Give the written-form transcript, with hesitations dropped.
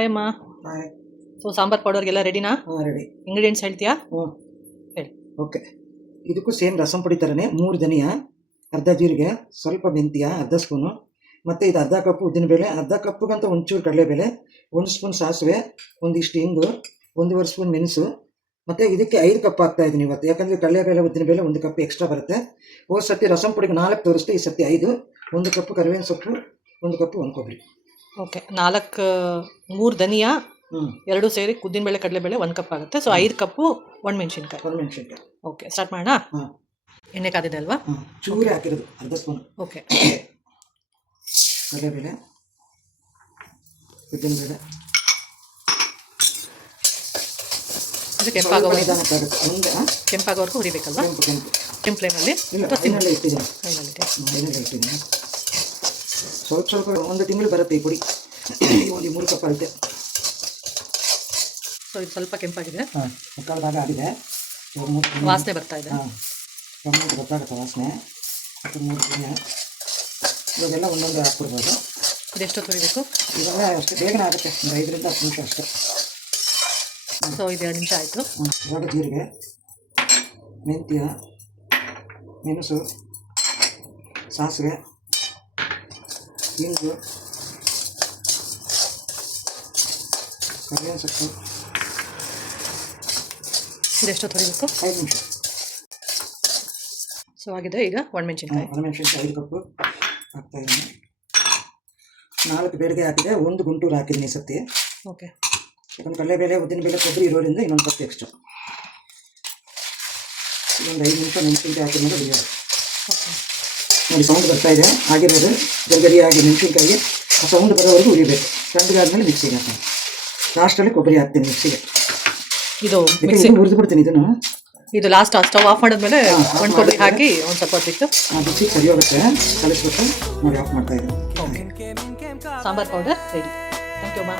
Hi ಅಮ್ಮ. Hi. So sambar ಪೌಡರ್ಗೆಲ್ಲ ರೆಡಿನಾ? Ready. Ingredients ಹೇಳ್ತೀಯಾ? ಹೇಳಿ. ಓಕೆ. ಇದಕ್ಕೂ ಸೇಮ್ ರಸಂ ಪುಡಿ ಥರನೇ 3 ಧನಿಯಾ, ಅರ್ಧ ಜೀರಿಗೆ, ಸ್ವಲ್ಪ ಮೆಂತ್ಯ, ಅರ್ಧ ಸ್ಪೂನು, ಮತ್ತು ಇದು ಅರ್ಧ ಕಪ್ಪು ಉದ್ದಿನಬೇಳೆ, ಅರ್ಧ ಕಪ್ಪುಗಂತ ಒಂಚೂರು ಕಡಲೆಬೇಳೆ, 1 ಸ್ಪೂನ್ ಸಾಸಿವೆ, ಒಂದಿಷ್ಟು ಹಿಂಗು, 1.5 ಸ್ಪೂನ್ ಮೆಣಸು, ಮತ್ತು ಇದಕ್ಕೆ 5 ಕಪ್ ಹಾಕ್ತಾಯಿದ್ದೀನಿ ಇವತ್ತು. ಯಾಕಂದರೆ ಕಡಲೆಬೇಳೆ ಉದ್ದಿನಬೇಳೆ 1 ಕಪ್ ಎಕ್ಸ್ಟ್ರಾ ಬರುತ್ತೆ. ಹೋದ ಸರ್ತಿ ರಸಂ ಪುಡಿಗೆ 4 ತೋರಿಸ್ತೆ, ಈ ಸರ್ತಿ 5. 1 ಕಪ್ಪು ಕರಿಬೇವಿನ ಸೊಪ್ಪು, 1 ಕಪ್ಪು ಒಣಕೊಬ್ಬರಿ. ಓಕೆ. 3 ಧನಿಯಾ, 2 ಸೇರಿ ಉದ್ದಿನಬೇಳೆ ಕಡಲೆಬೇಳೆ 1 ಕಪ್ ಆಗುತ್ತೆ. ಸೊ 5 ಕಪ್ಪು ಒಣಮೆಣಸಿನ್ಕಾಯಿ. ಓಕೆ, ಸ್ಟಾರ್ಟ್ ಮಾಡೋಣ. ಎಣ್ಣೆ ಕಾದಿದೆ ಅಲ್ವಾ? ಚೂರಿ ಹಾಕಿರೋದು ಅರ್ಧ ಸ್ಪೂನ್. ಓಕೆ. ಕಡಲೆಬೇಳೆ, ಉದ್ದಿನಬೇಳೆ, ಇದು ಕೆಂಪಾಗೋವರೆಗೂ ಹುರಿಬೇಕಲ್ವಾ? ಕೆಂಪು ಫ್ಲೇಮಲ್ಲಿ ಇಟ್ಟಿದ್ದೀನಿ. ಸ್ವಲ್ಪ 1 ತಿಂಗಳು ಬರುತ್ತೆ ಈ ಪುಡಿ. ಒಂದು 3 ಕಪ್ ಆಗುತ್ತೆ. ಸೊ ಇದು ಸ್ವಲ್ಪ ಕೆಂಪಾಗಿದೆ, ಮುಕ್ಕಾಲು ಭಾಗ ಆಗಿದೆ. ವಾಸನೆ ಬರ್ತಾ ಇದೆ. ಗೊತ್ತಾಗುತ್ತೆ ವಾಸನೆ. 3 ದಿನ ಇವಾಗೆಲ್ಲ ಒಂದೊಂದು ಹಾಕ್ಬಿಡ್ಬೋದು. ಇದೆಷ್ಟು ಹುರಿಬೇಕು? ಇವಾಗ ಅಷ್ಟು ಬೇಗನೆ ಆಗುತ್ತೆ, ಒಂದು 5 ರಿಂದ 10 ನಿಮಿಷ ಅಷ್ಟೇ. ಸೊ ಇದು 2 ನಿಮಿಷ ಆಯಿತು. ಇವಾಗ ಜೀರಿಗೆ, ಮೆಂತ್ಯ, ಮೆಣಸು, ಸಾಸಿವೆ, ಹಿಂಗು, ಕರಿಬೇವಿನ ಸೊಪ್ಪು. ಇದೆಷ್ಟು ಹುರಿಬೇಕು? 5 ನಿಮಿಷ. ಸೊ ಆಗಿದೆ. ಈಗ ಒಣಮೆಣಸಿನ್ಕಾಯಿ 5 ಕಪ್ಪು ಹಾಕ್ತಾಯಿದ್ದೀನಿ. 4 ಬೇಡಿಗೆ ಹಾಕಿದೆ, 1 ಗುಂಟೂರು ಹಾಕಿದ್ದೀನಿ ಈ ಸರ್ತಿ. ಓಕೆ. ಯಾಕಂದ್ರೆ ಕಡಲೆಬೇಳೆ ಉದ್ದಿನಬೇಳೆ ಕೊಬ್ಬರಿ ಇರೋದ್ರಿಂದ ಇನ್ನೊಂದು ಕಪ್ ಎಕ್ಸ್ಟ್ರಾ. ಇನ್ನೊಂದು 5 ನಿಮಿಷ ಮೆಣಸಿನ್ಕಾಯಿ ಹಾಕಿದ್ಮೇಲೆ ಬಿರಿಯಾನಿ. ನೋಡಿ ಸೌಂಡ್ ಬರ್ತಾ ಇದೆ. ಆಗಿರೋದು ಗರಿಗರಿಯಾಗಿ ಮೆಣಸಿನ್ಕಾಯಿ ಆ ಸೌಂಡ್ ಬರೋವರೆಗೂ ಉರಿಬೇಕು. ತಣ್ಣಗಾದ್ಮೇಲೆ ಮಿಕ್ಸಿಗೆ ಹಾಕ್ತೀನಿ. ಲಾಸ್ಟಲ್ಲಿ ಕೊಬ್ಬರಿ ಹಾಕ್ತೀನಿ ಮಿಕ್ಸಿಗೆ. ಇದು ಹುರಿದು ಬಿಡ್ತೀನಿ ಇದನ್ನು. ಇದು ಲಾಸ್ಟ್ ಸ್ಟವ್ ಆಫ್ ಮಾಡಿದ್ಮೇಲೆ ಒಂದು ಕೊಬ್ಬರಿ ಹಾಕಿ ಒಂದು ಸ್ವಲ್ಪ ಬಿಟ್ಟು ಬಿಸಿಗೆ ಸರಿ ಹೋಗುತ್ತೆ. ಕಲಿಸ್ಬಿಟ್ಟು ನೋಡಿ ಆಫ್ ಮಾಡ್ತಾ ಇದ್ದೀನಿ. Okay. Sambar powder ready. Thank you ಅಮ್ಮ.